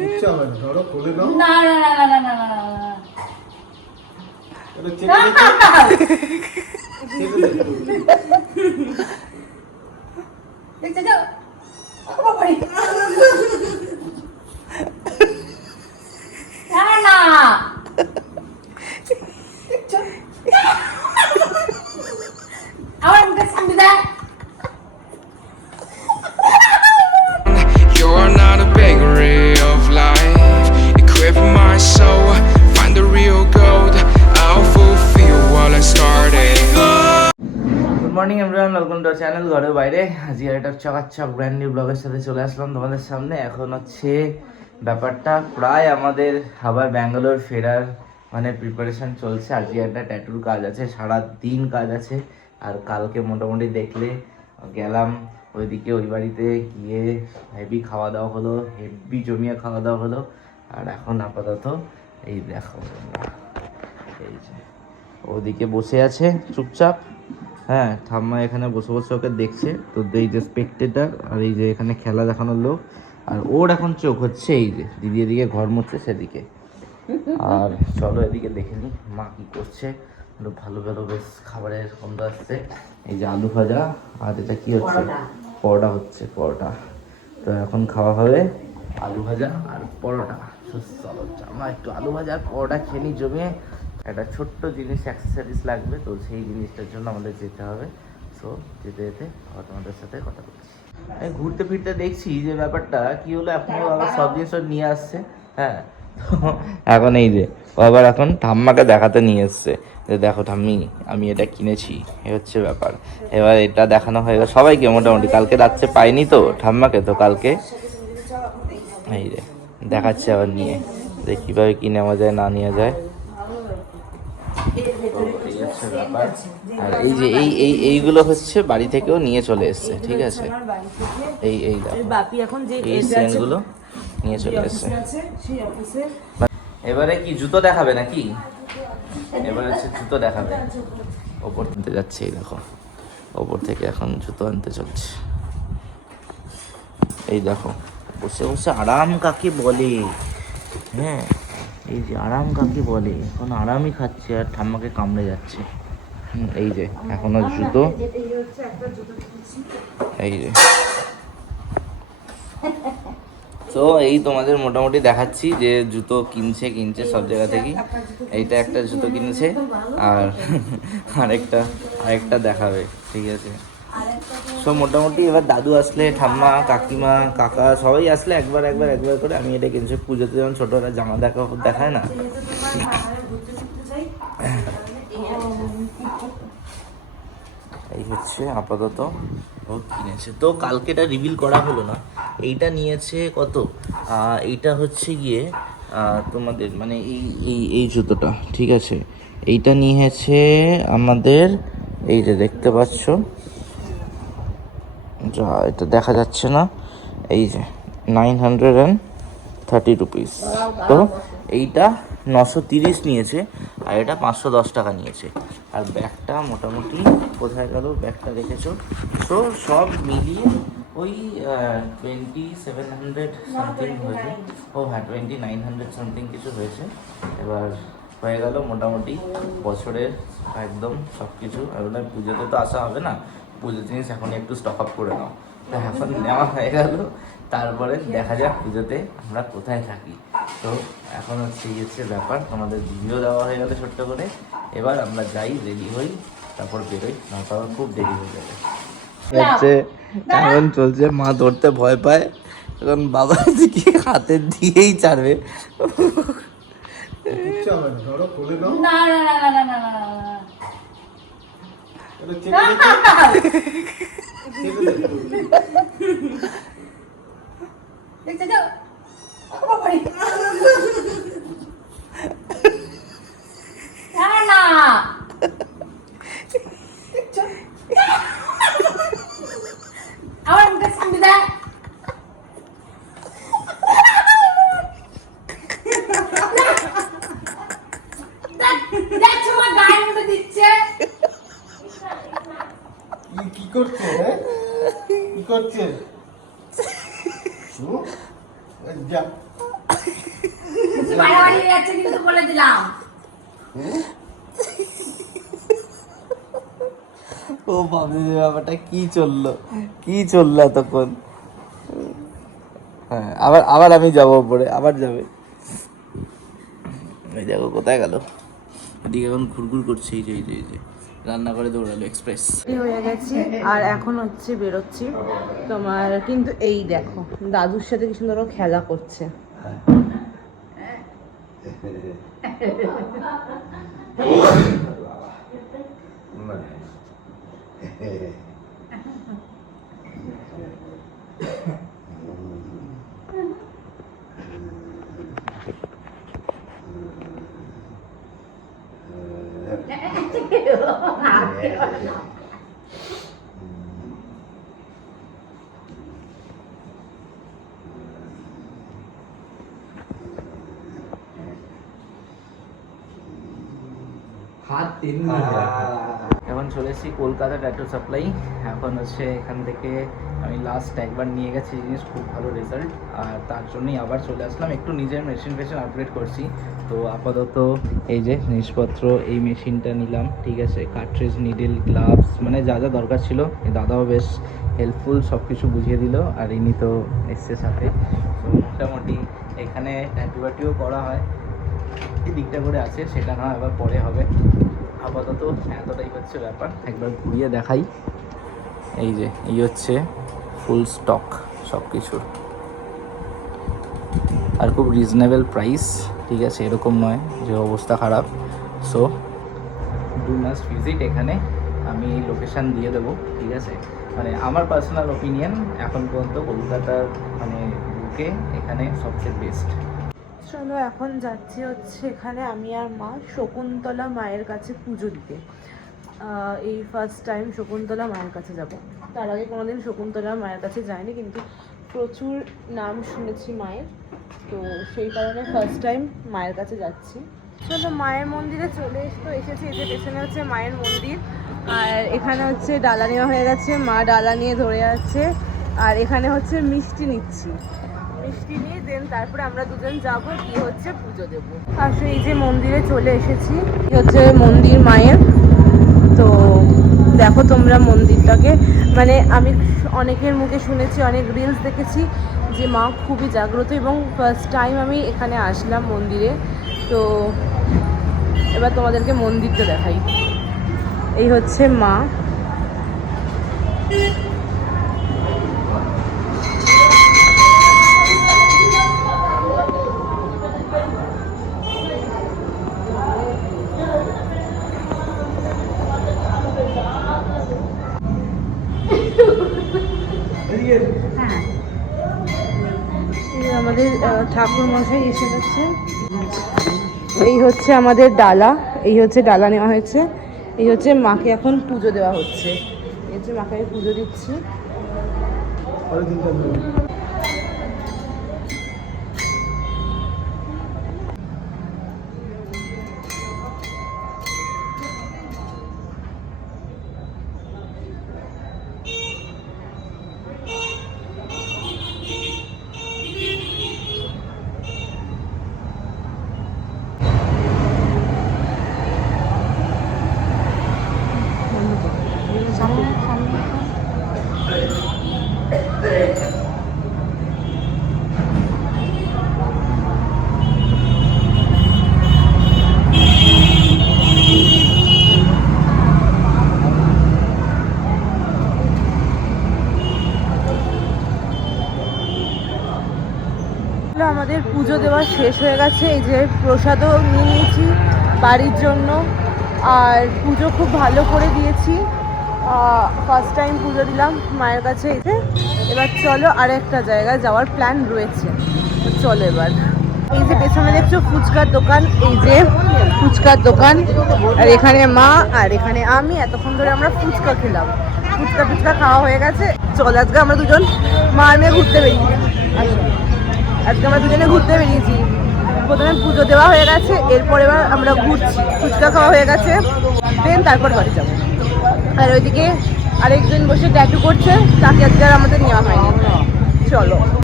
কিচ্ছু হবে না, ধরো খুলে নাও। না না না না না না না না এটা চেপে দেখো। চেপে দেখো। দেখতে যাও বাবারে না না আমার মুখে সামনে দেয় You're not a bakery of life. Equip my soul, find the real gold. I'll fulfill what I started. Good morning everyone, welcome to channel ঘরের বাইরে। আজকে একটা চকাচক ব্র্যান্ড নিউ ব্লগের সাথে চলে আসলাম তোমাদের সামনে। এখন হচ্ছে ব্যাপারটা প্রায় আমাদের আবার ব্যাঙ্গালোর ফেরার মানে প্রিপারেশন চলছে। আজকে একটা ট্যাটুর কাজ আছে, সারা দিন কাজ আছে। আর কালকে মোটামুটি দেখলে গেলাম ওইদিকে, ওই বাড়িতে গিয়ে হেভি খাওয়া দাওয়া হলো, হেভি জমিয়ে খাওয়া দাওয়া হলো। আর এখন আপাতত এই দেখো, এই যে ওদিকে বসে আছে চুপচাপ। হ্যাঁ, ঠাম্মা এখানে বসে বসে ওকে দেখছে। তো এই যে স্পেকটেটার আর এই যে এখানে খেলা দেখানোর লোক। আর ওর এখন চোখ হচ্ছে এই যে দিদি এদিকে ঘর মুছছে সেদিকে। আর চলো এদিকে দেখে নিই মা কি করছে। ভালো ভালো বেশ খাবারের গন্ধ আসছে। এই যে আলু ভাজা আর এটা কি হচ্ছে, পরোটা হচ্ছে, পরোটা। তো এখন খাওয়া হবে আলু ভাজা আর পরোটা। চলো আমরা একটু আলু ভাজা আর পরোটা খেয়ে নিই জমিয়ে। একটা ছোট্ট জিনিস অ্যাক্সেসরিজ লাগবে, তো সেই জিনিসটার জন্য আমাদের যেতে হবে। সো যেতে যেতে আবার তোমাদের সাথে কথা বলছি। আমি ঘুরতে ফিরতে দেখছি যে ব্যাপারটা কি হলো, এখনও আবার সব জিনিস নিয়ে আসছে। হ্যাঁ, তো এখন এই যে আবার এখন ঠাম্মাকে দেখাতে নিয়ে এসছে যে দেখো ঠাম্মি আমি এটা কিনেছি, এ হচ্ছে ব্যাপার। এবার এটা দেখানো হয়ে গেল সবাইকে মোটামুটি। কালকে রাত্রে পাইনি তো ঠাম্মাকে, তো কালকে এই যে দেখাচ্ছে আবার নিয়ে যে কীভাবে কী নেওয়া যায় না নেওয়া যায়। আর এই যে এইগুলো হচ্ছে বাড়ি থেকেও নিয়ে চলে এসছে, ঠিক আছে। এই এই সেন্টগুলো নিয়ে চলে এসছে। এবারে কি জুতো দেখাবে নাকি? এবারে হচ্ছে জুতো দেখাবে। ওপর থেকে যাচ্ছে, এই দেখো ওপর থেকে এখন জুতো আনতে চলছে। এই দেখো বসে বসে আরাম কাকে বলে। হ্যাঁ, এই যে আরাম কাকে বলে, এখন আরামই খাচ্ছে আর ঠাম্মাকে কামড়ে যাচ্ছে। এই যে এখনো জুতো, এই যে। তো এই তোমাদের মোটামুটি দেখাচ্ছি যে জুতো কিনছে সব জায়গা থেকেই। এইটা একটা জুতো কিনছে আর আরেকটা দেখাবে, ঠিক আছে। সো মোটামুটি এবার দাদু আসলে, ঠাম্মা, কাকিমা, কাকা সবাই আসলে একবার করে আমি এটা কিনছি। পুজোতে যেমন ছোটরা জামা দেখায় না, এই হচ্ছে আপাতত ও কিনেছে। তো কালকে এটা রিভিল করা হলো না। এইটা নিয়েছে কত, এইটা হচ্ছে গিয়ে তোমাদের মানে এই জুতোটা, ঠিক আছে। এইটা নিয়েছে আমাদের, এই যে দেখতে পাচ্ছ, যা এটা দেখা যাচ্ছে না, এই যে 930 রুপিস। তো এইটা 930 নিয়েছে আর এটা 510 টাকা নিয়েছে। আর ব্যাগটা মোটামুটি কোথায় গেল, ব্যাগটা রেখেছো। তো সব মিলিয়ে ওই 2700 সামথিং হয়েছে। ও হ্যাঁ, 2900 সামথিং কিছু হয়েছে। এবার হয়ে গেল মোটামুটি বছরের একদম সব কিছু। আর ওটা পুজোতে তো আসা হবে না, পুজোর জিনিস এখন একটু স্টক আপ করে নাও। তো এখন নেওয়া হয়ে গেল, তারপরে দেখা যাক পুজোতে আমরা কোথায় থাকি। তো এখন হচ্ছে ব্যাপার, আমাদের ভিডিও দেওয়া হয়ে গেলে ছোট্ট করে। এবার আমরা যাই, রেডি হই, তারপর বেরোই, না তো খুব দেরি হয়ে যাবে। এখন চলছে, মা ধরতে ভয় পায়, এখন বাবা কি হাতে দিয়েই ছাড়বে। কিচ্ছু হবে না, ধরো খুলে নাও। না না না না না না না এটা চেপে দেখো। চেপে দেখো। দেখতে যাও বাবারে না না আমার মুখে সামনে দেয় দেখছো আমার গায়ের মধ্যে দিচ্ছে। কি করছে, কি করছে? যা বাড়ি যাচ্ছে কিন্তু বলে দিলাম। ও ভাবি ব্যাপারটা কি চললো এতক্ষণ। হ্যাঁ আবার আবার আমি যাবো উপরে, আবার যাবে। এই দেখো কোথায় গেল, এদিকে এখন ঘুরঘুর করছে। এই যে এই যে এই যে রান্না করে দৌড়ালো এক্সপ্রেস। হয়ে গেছি আর এখন হচ্ছে বেরোচ্ছি তোমার। কিন্তু এই দেখো দাদুর সাথে কি সুন্দর ও খেলা করছে। এখন চলে এসেছি কলকাতা ট্যাটু সাপ্লাই। এখন হচ্ছে এখান থেকে আমি লাস্ট একবার নিয়ে গেছি জিনিস, খুব ভালো রেজাল্ট, আর তার জন্যই আবার চলে আসলাম। একটু নিজের মেশিন আপগ্রেড করছি। তো আপাতত এই যে জিনিসপত্র, এই মেশিনটা নিলাম, ঠিক আছে, কার্ট্রিজ, নিডল, গ্লাভস, মানে যা যা দরকার ছিল। এই দাদাও বেশ হেল্পফুল, সব কিছু বুঝিয়ে দিল। আর ইনি তো এসছে সাথে। তো মোটামুটি এখানে ট্যাটু করা হয়, এই দিকটা করে আছে, সেটা না এবার পরে হবে। আপাতত এতটাই হচ্ছে ব্যাপার। একবার ঘুরিয়ে দেখাই। এই যে এই হচ্ছে ফুল স্টক সব কিছুর, আর খুব রিজনেবল প্রাইস, ঠিক আছে, এরকম নয় যে অবস্থা খারাপ। So do must visit. এখানে আমি লোকেশান দিয়ে দেবো, ঠিক আছে। মানে আমার পার্সোনাল ওপিনিয়ন এখন পর্যন্ত কলকাতার মানে বুকে এখানে সবচেয়ে বেস্ট। চলো এখন যাচ্ছি হচ্ছে এখানে আমি আর মা শকুন্তলা মায়ের কাছে পুজো দিতে। এই ফার্স্ট টাইম শকুন্তলা মায়ের কাছে যাব। তার আগে কোনোদিন শকুন্তলা মায়ের কাছে যাইনি, কিন্তু প্রচুর নাম শুনেছি মায়ের, তো সেই কারণে ফার্স্ট টাইম মায়ের কাছে যাচ্ছি। চলো মায়ের মন্দিরে চলে এসেছি। এই যে পেছনে হচ্ছে মায়ের মন্দির, আর এখানে হচ্ছে ডালা নেওয়া হয়ে গেছে, মা ডালা নিয়ে ধরে আছে। আর এখানে হচ্ছে মিষ্টি নিচ্ছি, মিষ্টি নিয়ে দেন তারপরে আমরা দুজন যাব, গিয়ে হচ্ছে পুজো দেবো। আর এই যে মন্দিরে চলে এসেছি, এই হচ্ছে মন্দির মায়ের। তো দেখো তোমরা মন্দিরটাকে, মানে আমি অনেকের মুখে শুনেছি, অনেক রিলস দেখেছি যে মা খুবই জাগ্রত, এবং ফার্স্ট টাইম আমি এখানে আসলাম মন্দিরে। তো এবার তোমাদেরকে মন্দিরটা দেখাই। এই হচ্ছে মা। আমাদের ঠাকুর মশাই এসে গেছে। এই হচ্ছে আমাদের ডালা, এই হচ্ছে ডালা নেওয়া হয়েছে। এই হচ্ছে মাকে এখন পুজো দেওয়া হচ্ছে। এই হচ্ছে মাকে আমি পুজো দিচ্ছি। আমাদের পুজো দেওয়া শেষ হয়ে গেছে। এই যে প্রসাদও নিয়ে নিয়েছি বাড়ির জন্য, আর পুজো খুব ভালো করে দিয়েছি। ফার্স্ট টাইম পুজো দিলাম মায়ের কাছে। এই যে এবার চলো আর একটা জায়গায় যাওয়ার প্ল্যান রয়েছে, চলো এবার। এই যে পেছনে দেখছো ফুচকার দোকান, এই যে ফুচকার দোকান, আর এখানে মা আর এখানে আমি। এতক্ষণ ধরে আমরা ফুচকা খেলাম, ফুচকা খাওয়া হয়ে গেছে। চল আজকে আমরা দুজন মা আর মেয়ে ঘুরতে বেরিয়েছি। আজকে আমরা দুজনে ঘুরতে বেরিয়েছি। প্রথমে পুজো দেওয়া হয়ে গেছে, এরপর এবার আমরা ঘুরছি। ফুচকা খাওয়া হয়ে গেছে, দেন তারপর বাড়ি যাবো। আর ওইদিকে আরেকজন বসে ট্যাটু করছে, তাকে আজকে আর আমাদের নেওয়া হয়নি। চলো।